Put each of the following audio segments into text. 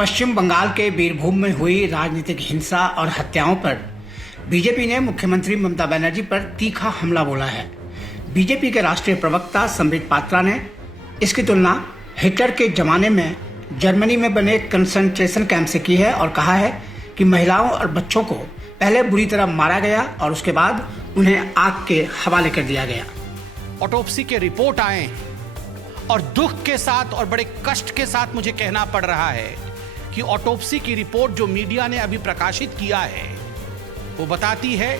पश्चिम बंगाल के बीरभूम में हुई राजनीतिक हिंसा और हत्याओं पर बीजेपी ने मुख्यमंत्री ममता बनर्जी पर तीखा हमला बोला है। बीजेपी के राष्ट्रीय प्रवक्ता संबित पात्रा ने इसकी तुलना हिटलर के जमाने में जर्मनी में बने कंसंट्रेशन कैंप से की है और कहा है कि महिलाओं और बच्चों को पहले बुरी तरह मारा गया और उसके बाद उन्हें आग के हवाले कर दिया गया। ऑटोप्सी के रिपोर्ट आए और दुख के साथ और बड़े कष्ट के साथ मुझे कहना पड़ रहा है कि ऑटोप्सी की रिपोर्ट जो मीडिया ने अभी प्रकाशित किया है वो बताती है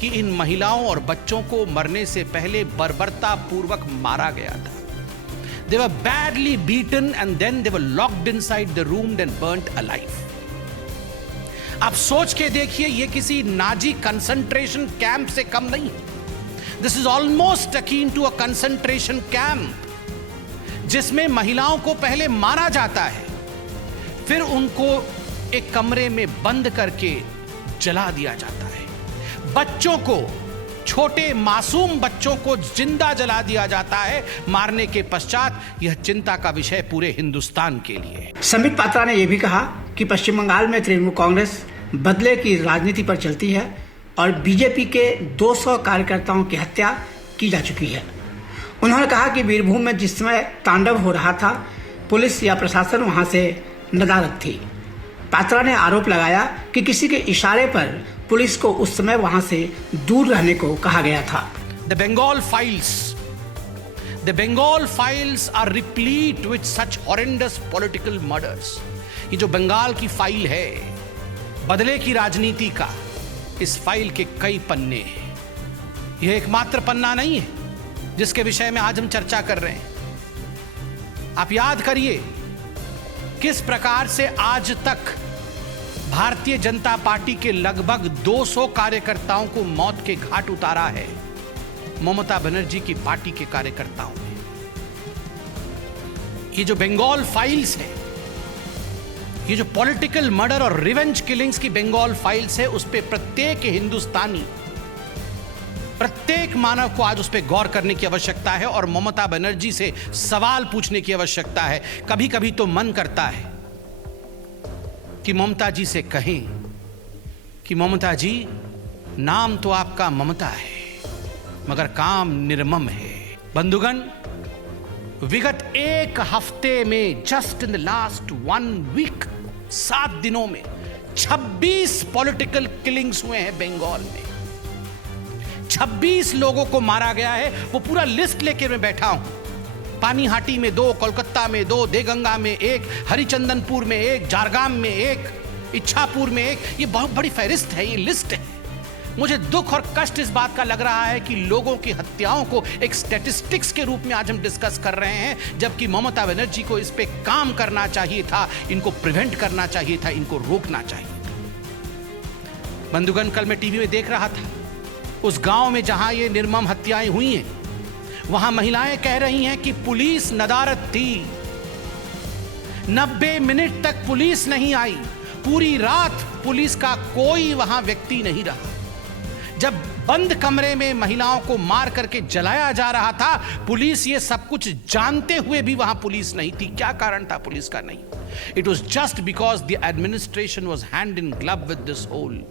कि इन महिलाओं और बच्चों को मरने से पहले बर्बरता पूर्वक मारा गया था। They were badly beaten and then they were locked inside the room and burnt alive. आप सोच के देखिए, ये किसी नाजी कंसंट्रेशन कैंप से कम नहीं। This is almost akin to a concentration camp, जिसमें महिलाओं को पहले मारा जाता है, फिर उनको एक कमरे में बंद करके जला दिया जाता है। बच्चों को, छोटे मासूम बच्चों को जिंदा जला दिया जाता है मारने के पश्चात। यह चिंता का विषय पूरे हिंदुस्तान के लिए। संबित पात्रा ने यह भी कहा कि पश्चिम बंगाल में तृणमूल कांग्रेस बदले की राजनीति पर चलती है और बीजेपी के 200 कार्यकर्ताओं की हत्या की जा चुकी है। उन्होंने कहा कि बीरभूम में जिस समय तांडव हो रहा था, पुलिस या प्रशासन वहां से नदारद थी। पात्रा ने आरोप लगाया कि किसी के इशारे पर पुलिस को उस समय वहां से दूर रहने को कहा गया था। The Bengal files are replete with such horrendous political murders. ये जो बंगाल की फाइल है बदले की राजनीति का, इस फाइल के कई पन्ने हैं। यह एकमात्र पन्ना नहीं है जिसके विषय में आज हम चर्चा कर रहे हैं। आप याद करिए किस प्रकार से आज तक भारतीय जनता पार्टी के लगभग 200 कार्यकर्ताओं को मौत के घाट उतारा है ममता बनर्जी की पार्टी के कार्यकर्ताओं ने। ये जो बंगाल फाइल्स है, ये जो पॉलिटिकल मर्डर और रिवेंज किलिंग्स की बंगाल फाइल्स है, उस पे प्रत्येक हिंदुस्तानी, प्रत्येक मानव को आज उस पर गौर करने की आवश्यकता है और ममता बनर्जी से सवाल पूछने की आवश्यकता है। कभी कभी तो मन करता है कि ममता जी से कहें कि ममता जी, नाम तो आपका ममता है मगर काम निर्मम है। बंधुगण, विगत एक हफ्ते में, just in the last 1 week, 7 दिनों में 26 पॉलिटिकल किलिंग्स हुए हैं बंगाल में। 26 लोगों को मारा गया है। वो पूरा लिस्ट लेकर मैं बैठा हूं। पानीहाटी में 2, कोलकाता में 2, देगंगा में 1, हरिचंदनपुर में 1, जारगाम में 1, इच्छापुर में 1। ये बहुत बड़ी फहरिस्त है, ये लिस्ट है। मुझे दुख और कष्ट इस बात का लग रहा है कि लोगों की हत्याओं को एक स्टैटिस्टिक्स के रूप में आज हम डिस्कस कर रहे हैं, जबकि ममता बनर्जी को इस पे काम करना चाहिए था, इनको प्रिवेंट करना चाहिए था, इनको रोकना चाहिए था। बंधुगण, कल मैं टीवी में देख रहा था, उस गांव में जहां ये निर्मम हत्याएं हुई हैं, वहां महिलाएं कह रही हैं कि पुलिस नदारद थी। 90 मिनट तक पुलिस नहीं आई। पूरी रात पुलिस का कोई वहां व्यक्ति नहीं रहा। जब बंद कमरे में महिलाओं को मार करके जलाया जा रहा था, पुलिस ये सब कुछ जानते हुए भी वहां पुलिस नहीं थी। क्या कारण था पुलिस का नहीं? It was just because the administration was hand in glove with this whole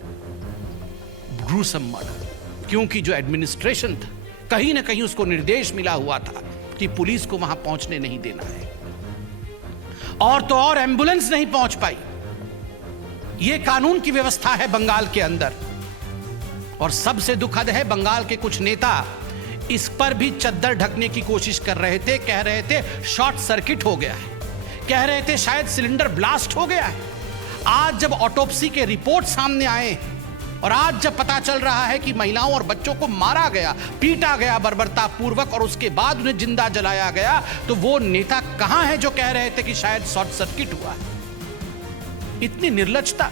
gruesome murder. क्योंकि जो एडमिनिस्ट्रेशन था, कहीं ना कहीं उसको निर्देश मिला हुआ था कि पुलिस को वहां पहुंचने नहीं देना है। और तो और एम्बुलेंस नहीं पहुंच पाई। यह कानून की व्यवस्था है बंगाल के अंदर। और सबसे दुखद है, बंगाल के कुछ नेता इस पर भी चद्दर ढकने की कोशिश कर रहे थे। कह रहे थे शॉर्ट सर्किट हो गया है, कह रहे थे शायद सिलेंडर ब्लास्ट हो गया है। आज जब ऑटोप्सी के रिपोर्ट सामने आए और आज जब पता चल रहा है कि महिलाओं और बच्चों को मारा गया, पीटा गया बर्बरता पूर्वक और उसके बाद उन्हें जिंदा जलाया गया, तो वो नेता कहां है जो कह रहे थे कि शायद शॉर्ट सर्किट हुआ है? इतनी निर्लजता।